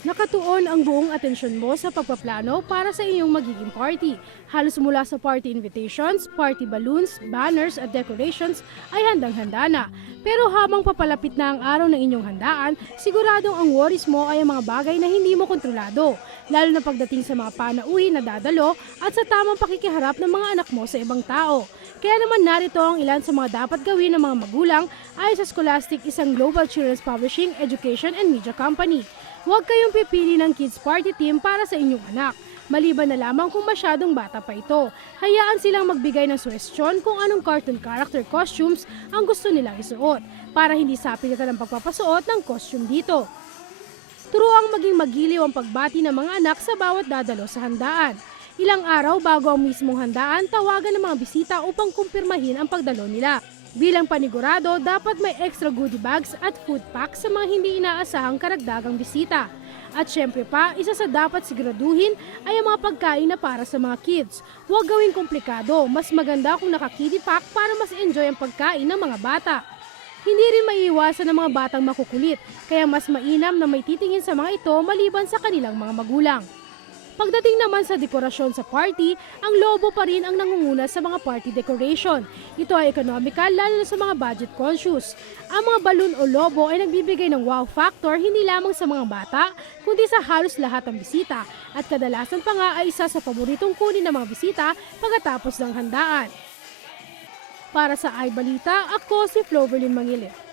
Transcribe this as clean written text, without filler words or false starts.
Nakatuon ang buong atensyon mo sa pagpaplano para sa inyong magiging party. Halos mula sa party invitations, party balloons, banners at decorations ay handang-handa na. Pero habang papalapit na ang araw ng inyong handaan, siguradong ang worries mo ay ang mga bagay na hindi mo kontrolado, lalo na pagdating sa mga panauhin na dadalo at sa tamang pakikiharap ng mga anak mo sa ibang tao. Kaya naman narito ang ilan sa mga dapat gawin ng mga magulang ay sa Scholastic, isang global children's publishing, education and media company. Huwag kayong pipili ng kids party team para sa inyong anak, maliban na lamang kung masyadong bata pa ito. Hayaan silang magbigay ng suwestyon kung anong cartoon character costumes ang gusto nilang isuot, para hindi sapilitan ang pagpapasuot ng costume dito. Turuang maging magiliw ang pagbati ng mga anak sa bawat dadalo sa handaan. Ilang araw bago ang mismong handaan, tawagan ng mga bisita upang kumpirmahin ang pagdalo nila. Bilang panigurado, dapat may extra goodie bags at food packs sa mga hindi inaasahang karagdagang bisita. At syempre pa, isa sa dapat siguraduhin ay ang mga pagkain na para sa mga kids. Huwag gawing komplikado, mas maganda kung naka-kiddie pack para mas enjoy ang pagkain ng mga bata. Hindi rin maiiwasan ng mga batang makukulit, kaya mas mainam na may titingin sa mga ito maliban sa kanilang mga magulang. Pagdating naman sa dekorasyon sa party, ang lobo pa rin ang nangunguna sa mga party decoration. Ito ay economical lalo na sa mga budget conscious. Ang mga balloon o lobo ay nagbibigay ng wow factor hindi lamang sa mga bata, kundi sa halos lahat ng bisita. At kadalasan pa nga ay isa sa paboritong kunin ng mga bisita pagkatapos ng handaan. Para sa iBalita, ako si Floverlyn Mangilip.